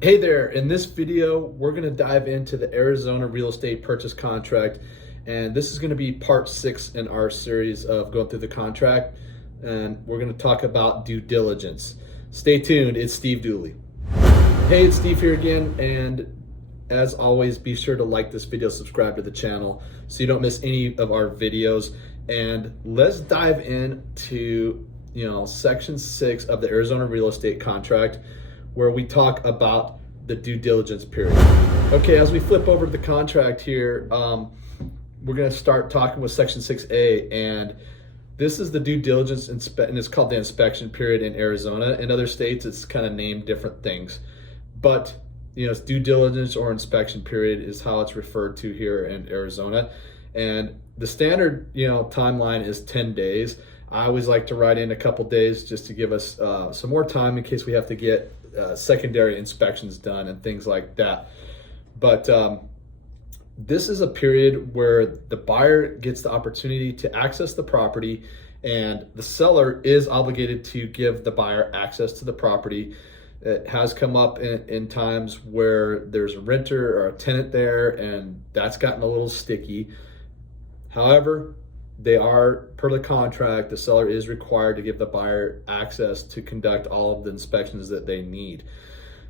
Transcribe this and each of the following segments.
Hey there, in this video, we're gonna dive into the Arizona real estate purchase contract. And this is gonna be part 6 in our series of going through the contract. And we're gonna talk about due diligence. Stay tuned, it's Steve Dooley. Hey, it's Steve here again. And as always, be sure to like this video, subscribe to the channel so you don't miss any of our videos. And let's dive into, section 6 of the Arizona real estate contract, where we talk about the due diligence period. Okay, as we flip over to the contract here, we're going to start talking with section 6A, and this is the due diligence and it's called the inspection period in Arizona. In other states, it's kind of named different things, but it's due diligence or inspection period is how it's referred to here in Arizona. And the standard, timeline is 10 days. I always like to write in a couple days just to give us some more time in case we have to get secondary inspections done and things like that. But this is a period where the buyer gets the opportunity to access the property, and the seller is obligated to give the buyer access to the property. It has come up in times where there's a renter or a tenant there, and that's gotten a little sticky. However, they are, per the contract, the seller is required to give the buyer access to conduct all of the inspections that they need.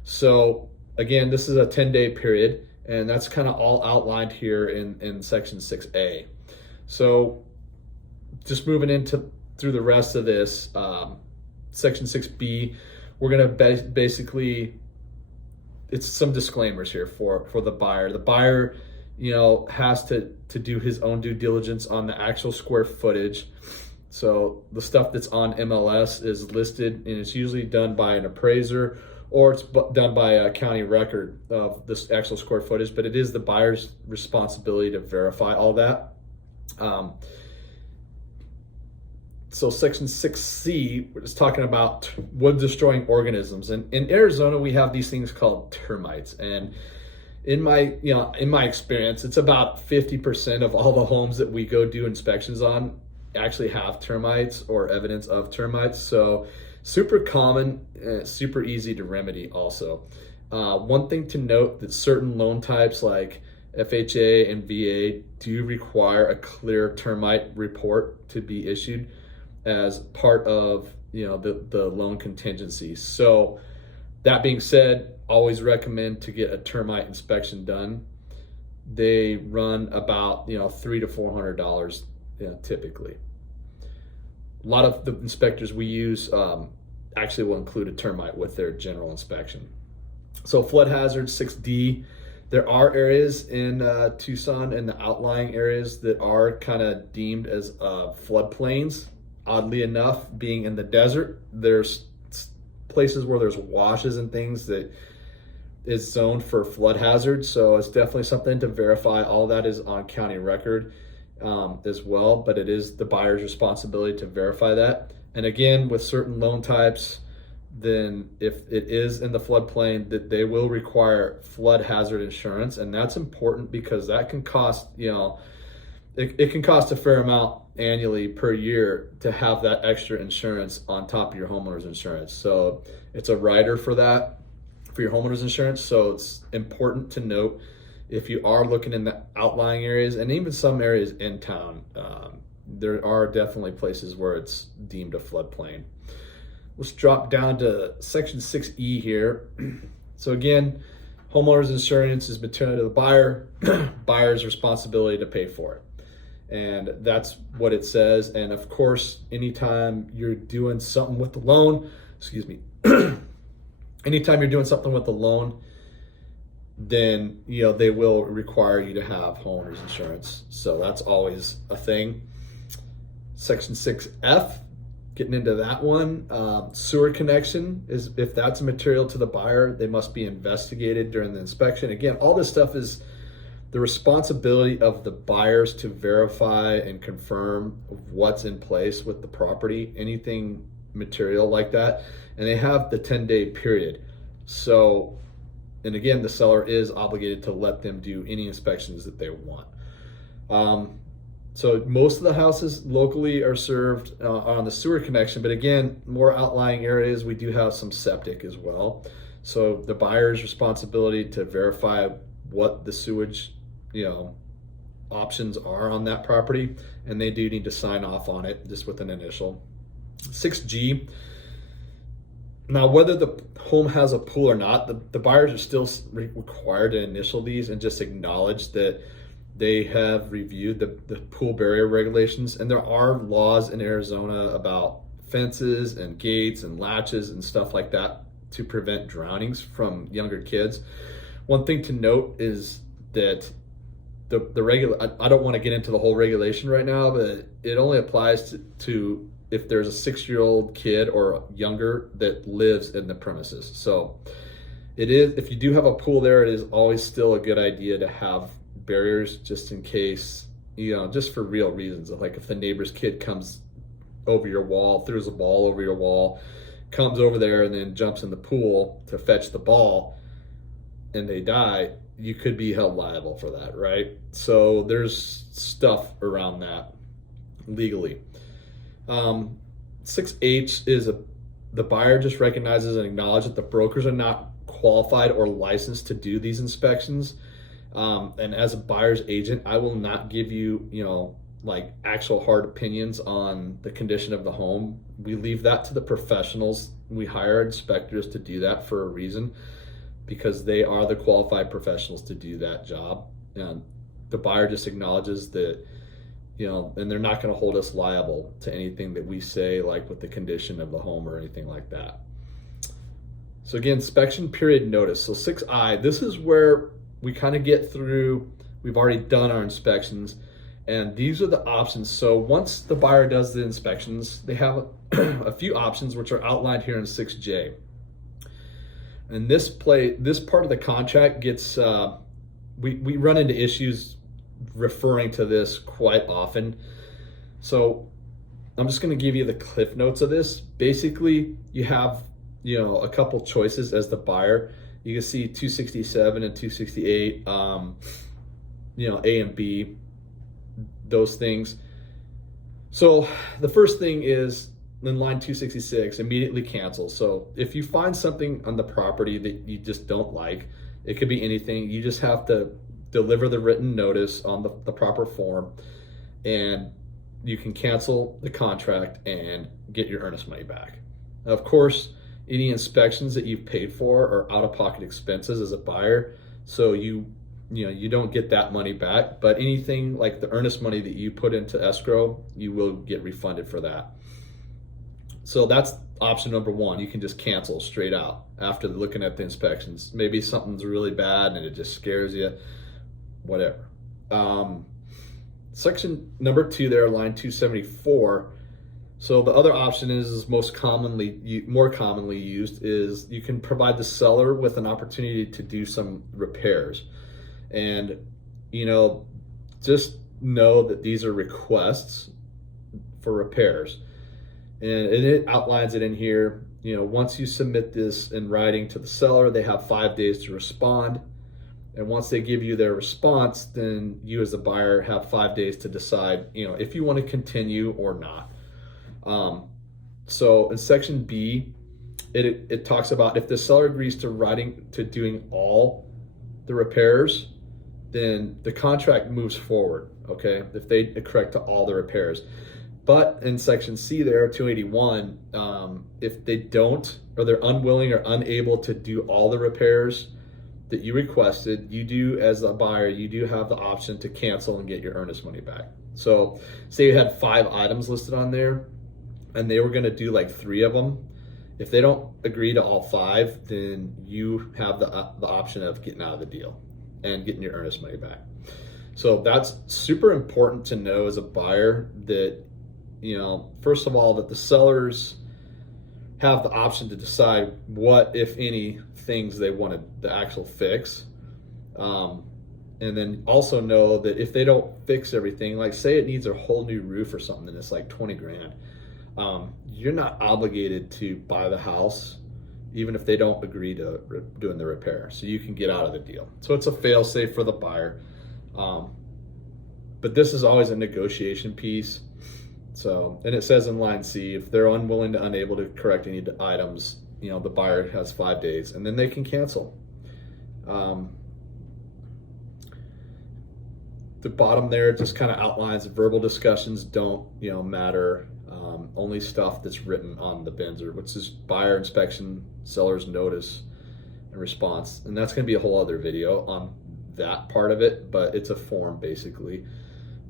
So again, this is a 10-day period, and that's kind of all outlined here in section 6A. So just moving through the rest of this, section 6B, we're going to basically, it's some disclaimers here for the buyer. The buyer has to do his own due diligence on the actual square footage. So the stuff that's on MLS is listed, and it's usually done by an appraiser, or it's done by a county record of this actual square footage, but it is the buyer's responsibility to verify all that. So section 6C is talking about wood destroying organisms. And in Arizona, we have these things called termites. And in my experience, it's about 50% of all the homes that we go do inspections on actually have termites or evidence of termites. So super common, super easy to remedy also. One thing to note, that certain loan types like FHA and VA do require a clear termite report to be issued as part of the loan contingency. So that being said, always recommend to get a termite inspection done. They run about $300 to $400 typically. A lot of the inspectors we use actually will include a termite with their general inspection. So flood hazard 6D, there are areas in Tucson and the outlying areas that are kind of deemed as floodplains. Oddly enough, being in the desert, there's places where there's washes and things that is zoned for flood hazard. So it's definitely something to verify. All that is on county record as well, but it is the buyer's responsibility to verify that. And again, with certain loan types, then if it is in the floodplain, that they will require flood hazard insurance. And that's important because that can cost, it can cost a fair amount annually per year to have that extra insurance on top of your homeowner's insurance. So it's a rider for that, for your homeowner's insurance. So it's important to note, if you are looking in the outlying areas and even some areas in town, there are definitely places where it's deemed a floodplain. Let's drop down to section 6E here. So again, homeowner's insurance is material to the buyer, buyer's responsibility to pay for it. And that's what it says. And of course, anytime you're doing something with the loan, anytime you're doing something with the loan, then they will require you to have homeowners insurance. So that's always a thing. Section 6F, getting into that one, sewer connection is, if that's a material to the buyer, they must be investigated during the inspection. Again, all this stuff is the responsibility of the buyers to verify and confirm what's in place with the property, anything material like that. And they have the 10-day period. So, and again, the seller is obligated to let them do any inspections that they want. So most of the houses locally are served on the sewer connection, but again, more outlying areas, we do have some septic as well. So the buyer's responsibility to verify what the sewage, options are on that property, and they do need to sign off on it just with an initial. 6G. Now, whether the home has a pool or not, the buyers are still required to initial these and just acknowledge that they have reviewed the pool barrier regulations. And there are laws in Arizona about fences and gates and latches and stuff like that to prevent drownings from younger kids. One thing to note is that I don't want to get into the whole regulation right now, but it only applies to if there's a 6-year-old kid or younger that lives in the premises. So it is, if you do have a pool there, it is always still a good idea to have barriers just in case, just for real reasons. Like if the neighbor's kid comes over your wall, throws a ball over your wall, comes over there and then jumps in the pool to fetch the ball and they die, you could be held liable for that, right? So there's stuff around that legally. 6H is the buyer just recognizes and acknowledges that the brokers are not qualified or licensed to do these inspections. And as a buyer's agent, I will not give you, like actual hard opinions on the condition of the home. We leave that to the professionals. We hire inspectors to do that for a reason, because they are the qualified professionals to do that job. And the buyer just acknowledges that, and they're not going to hold us liable to anything that we say, like with the condition of the home or anything like that. So again, inspection period notice. So 6I, this is where we kind of get through, we've already done our inspections, and these are the options. So once the buyer does the inspections, they have a few options which are outlined here in 6J. And this part of the contract gets, we run into issues referring to this quite often. So I'm just going to give you the cliff notes of this. Basically, you have, a couple choices as the buyer. You can see 267 and 268, A and B, those things. So the first thing is in line 266, immediately cancel. So if you find something on the property that you just don't like, it could be anything. You just have to deliver the written notice on the proper form, and you can cancel the contract and get your earnest money back. Now, of course, any inspections that you've paid for are out-of-pocket expenses as a buyer, so you don't get that money back. But anything like the earnest money that you put into escrow, you will get refunded for that. So that's option number one. You can just cancel straight out after looking at the inspections. Maybe something's really bad and it just scares you, whatever. Section number 2 there, line 274. So the other option is more commonly used, is you can provide the seller with an opportunity to do some repairs. And, just know that these are requests for repairs. And it outlines it in here. Once you submit this in writing to the seller, they have 5 days to respond. And once they give you their response, then you as the buyer have 5 days to decide, if you want to continue or not. So in section B, it talks about if the seller agrees to doing all the repairs, then the contract moves forward, okay? If they correct to all the repairs. But in section C there, 281, if they don't, or they're unwilling or unable to do all the repairs that you requested, you do, as a buyer, you do have the option to cancel and get your earnest money back. So say you had 5 items listed on there and they were gonna do like 3 of them. If they don't agree to all 5, then you have the option of getting out of the deal and getting your earnest money back. So that's super important to know as a buyer, that first of all, that the sellers have the option to decide what, if any, things they want the actual fix. And then also know that if they don't fix everything, like say it needs a whole new roof or something, and it's like 20 grand, you're not obligated to buy the house, even if they don't agree to doing the repair. So you can get out of the deal. So it's a fail safe for the buyer. But this is always a negotiation piece. So, and it says in line C, if they're unwilling to unable to correct any items, the buyer has 5 days, and then they can cancel. The bottom there just kind of outlines verbal discussions don't matter. Only stuff that's written on the bins, or which is buyer inspection, seller's notice, and response. And that's going to be a whole other video on that part of it, but it's a form basically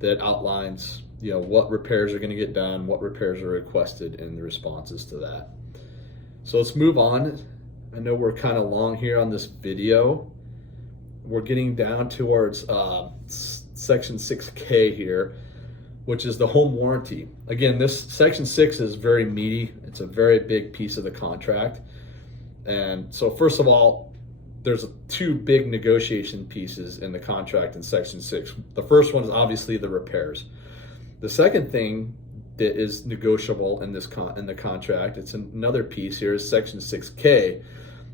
that outlines what repairs are going to get done, what repairs are requested, and the responses to that. So let's move on. I know we're kind of long here on this video. We're getting down towards section 6K here, which is the home warranty. Again, this section 6 is very meaty. It's a very big piece of the contract. And so first of all, there's 2 big negotiation pieces in the contract in section 6. The first one is obviously the repairs. The second thing that is negotiable in the contract, it's another piece here, is section 6K,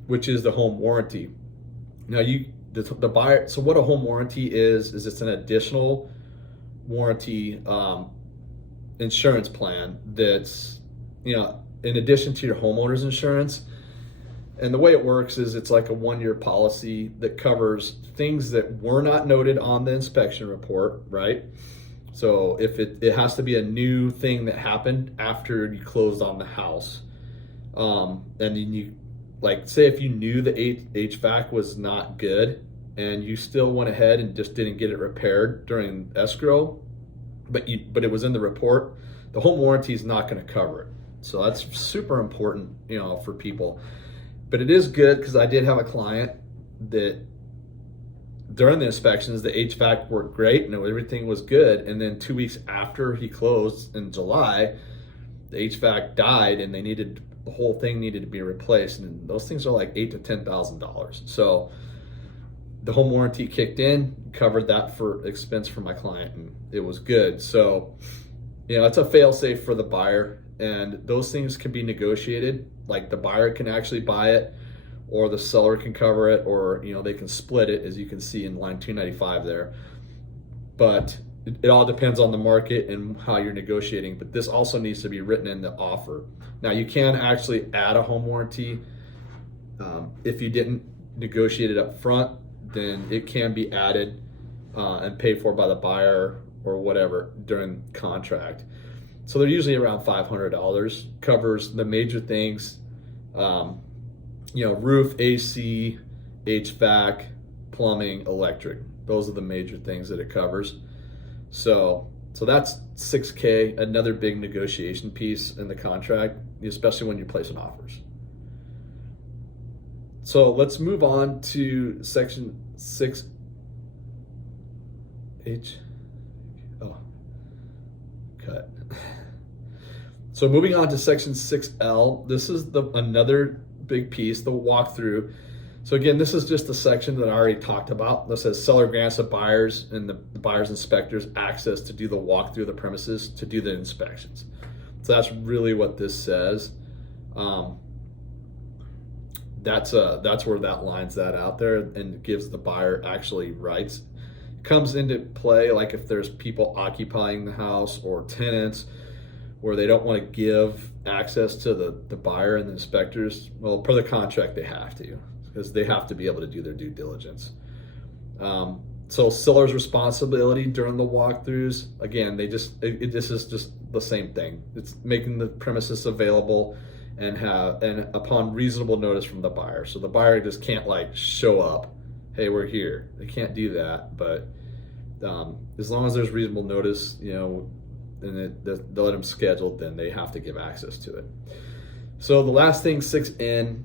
which is the home warranty. Now the buyer, so what a home warranty is it's an additional warranty insurance plan that's in addition to your homeowner's insurance. And the way it works is it's like a 1-year policy that covers things that were not noted on the inspection report, right? So if it has to be a new thing that happened after you closed on the house, and then you, like, say if you knew the HVAC was not good and you still went ahead and just didn't get it repaired during escrow, but it was in the report, the home warranty is not going to cover it. So that's super important, for people. But it is good, because I did have a client that during the inspections, the HVAC worked great and everything was good. And then 2 weeks after he closed in July, the HVAC died and the whole thing needed to be replaced. And those things are like $8,000 to $10,000. So the home warranty kicked in, covered that for expense for my client, and it was good. So, it's a fail safe for the buyer, and those things can be negotiated. Like the buyer can actually buy it, or the seller can cover it, or they can split it, as you can see in line 295 there. But it all depends on the market and how you're negotiating. But this also needs to be written in the offer. Now you can actually add a home warranty. If you didn't negotiate it up front, then it can be added and paid for by the buyer or whatever during contract. So they're usually around $500. Covers the major things, roof, AC, HVAC, plumbing, electric. Those are the major things that it covers. So that's 6K, another big negotiation piece in the contract, especially when you're placing offers. So let's move on to section 6H. Oh, cut. So moving on to section 6L, this is another big piece, the walkthrough. So again, this is just the section that I already talked about. This says seller grants the buyers and the buyer's inspectors access to do the walkthrough of the premises to do the inspections. So that's really what this says. That's where that lines that out there and gives the buyer actually rights. Comes into play like if there's people occupying the house or tenants where they don't want to give access to the buyer and the inspectors. Well, per the contract, they have to, because they have to be able to do their due diligence. So seller's responsibility during the walkthroughs, again, this is just the same thing. It's making the premises available and upon reasonable notice from the buyer. So the buyer just can't show up, hey, we're here. They can't do that, but as long as there's reasonable notice, and they'll let them scheduled, then they have to give access to it. So the last thing, 6N,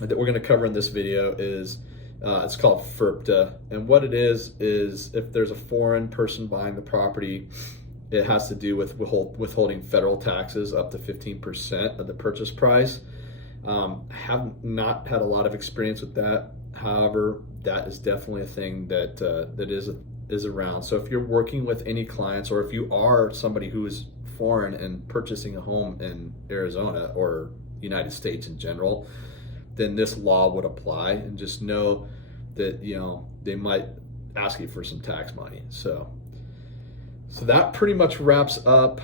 that we're going to cover in this video is it's called FERPTA, and what it is if there's a foreign person buying the property, it has to do with withholding federal taxes up to 15% of the purchase price. Have not had a lot of experience with that. However, that is definitely a thing that is around. So if you're working with any clients, or if you are somebody who is foreign and purchasing a home in Arizona or United States in general, then this law would apply, and just know that they might ask you for some tax money. So that pretty much wraps up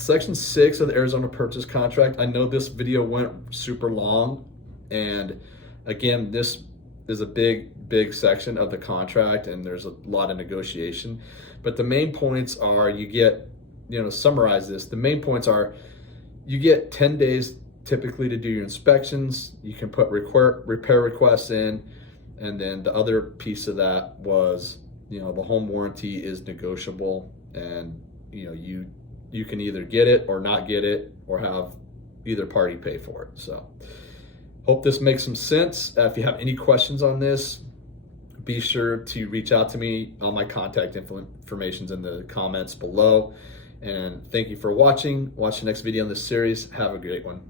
Section 6 of the Arizona purchase contract. I know this video went super long, and again, this is a big section of the contract, and there's a lot of negotiation. But the main points are, you get, summarize this, the main points are, you get 10 days typically to do your inspections. You can put repair requests in, and then the other piece of that was, the home warranty is negotiable, and you can either get it or not get it, or have either party pay for it. So hope this makes some sense. If you have any questions on this, be sure to reach out to me. All my contact information's in the comments below. And thank you for watching. Watch the next video in this series. Have a great one.